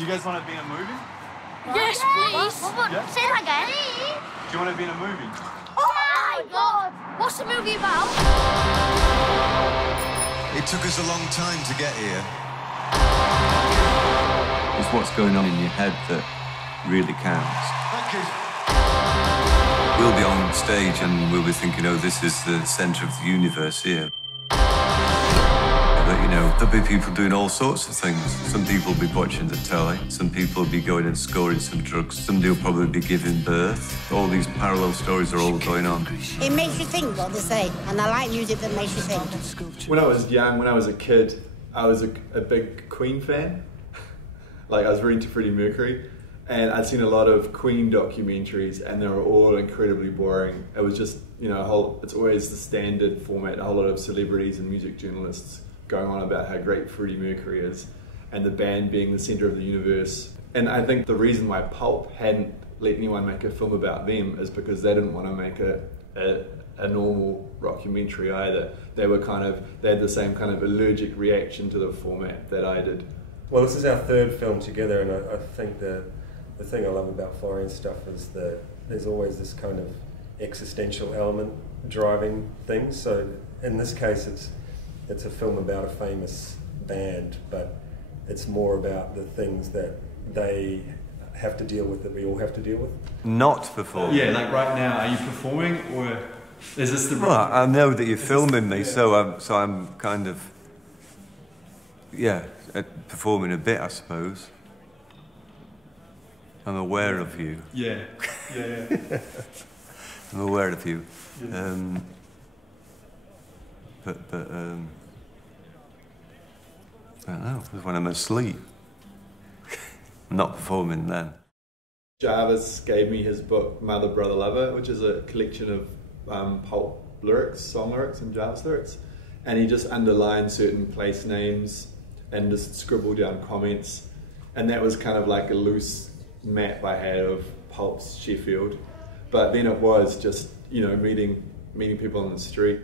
Do you guys want to be in a movie? Yes, please. Yeah? Say that again. Do you want to be in a movie? Oh my God! What's the movie about? It took us a long time to get here. It's what's going on in your head that really counts. Thank you. We'll be on stage and we'll be thinking, oh, this is the centre of the universe here. But, you know, there'll be people doing all sorts of things. Some people will be watching the telly. Some people will be going and scoring some drugs. Somebody will probably be giving birth. All these parallel stories are all going on. It makes you think what they say, and I like music that makes you think. When I was young, when I was a kid, I was a big Queen fan. Like, I was really into Freddie Mercury. And I'd seen a lot of Queen documentaries, and they were all incredibly boring. It was just, you know, it's always the standard format, a whole lot of celebrities and music journalists going on about how great Freddie Mercury is, and the band being the centre of the universe. And I think the reason why Pulp hadn't let anyone make a film about them is because they didn't want to make a normal rockumentary either. They had the same kind of allergic reaction to the format that I did. Well, this is our third film together, and I think the thing I love about Florian's stuff is that there's always this kind of existential element driving things. So in this case, it's a film about a famous band, but it's more about the things that they have to deal with that we all have to deal with. Not performing. Yeah, like right now, are you performing, or is this the... Well, I know that you're filming me, so I'm kind of, yeah, performing a bit, I suppose. I'm aware of you. Yeah. I'm aware of you. Yeah. But I don't know, when I'm asleep. I'm not performing then. Jarvis gave me his book, Mother, Brother, Lover, which is a collection of Pulp lyrics, song lyrics and Jarvis lyrics. And he just underlined certain place names and just scribbled down comments. And that was kind of like a loose map I had of Pulp's Sheffield. But then it was just, you know, meeting people on the street.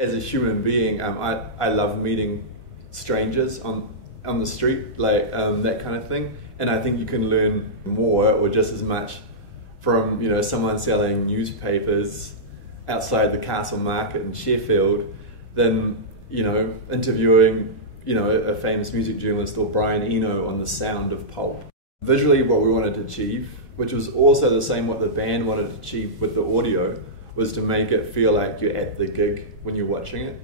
As a human being, I love meeting strangers on the street, like that kind of thing. And I think you can learn more or just as much from, you know, someone selling newspapers outside the Castle Market in Sheffield than, you know, interviewing, you know, a famous music journalist or Brian Eno on the sound of Pulp. Visually, what we wanted to achieve, which was also the same what the band wanted to achieve with the audio, was to make it feel like you're at the gig when you're watching it.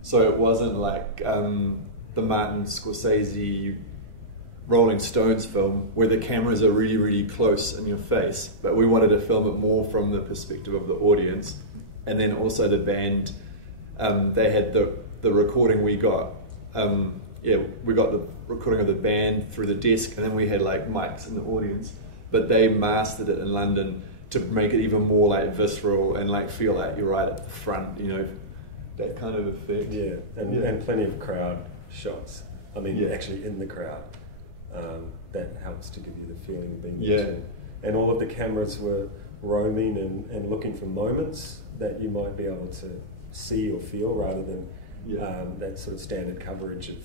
So it wasn't like the Martin Scorsese Rolling Stones film where the cameras are really, really close in your face, but we wanted to film it more from the perspective of the audience. And then also the band, they had the recording we got. We got the recording of the band through the desk, and then we had like mics in the audience, but they mastered it in London to make it even more like visceral and like feel like you're right at the front, you know, that kind of effect. Yeah, and plenty of crowd shots. I mean, actually in the crowd. That helps to give you the feeling of being there. And all of the cameras were roaming and looking for moments that you might be able to see or feel rather than that sort of standard coverage of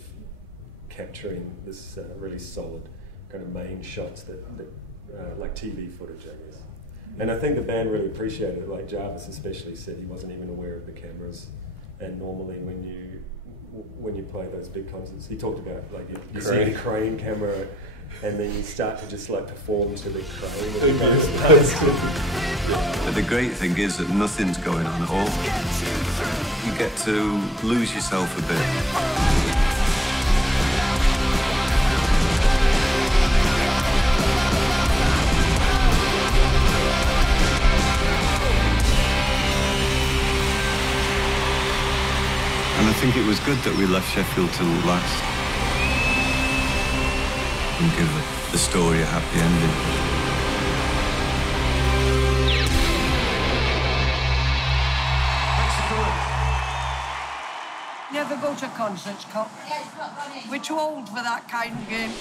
capturing this really solid kind of main shots that like TV footage, I guess. And I think the band really appreciated it. Like Jarvis especially said he wasn't even aware of the cameras. And normally when you play those big concerts, he talked about like you see the crane camera, and then you start to just like perform to the crane. But the great thing is that nothing's going on at all. You get to lose yourself a bit. And I think it was good that we left Sheffield till last and give the story a happy ending. You ever go to concerts, Cop? Yeah, it's not funny. We're too old for that kind of game.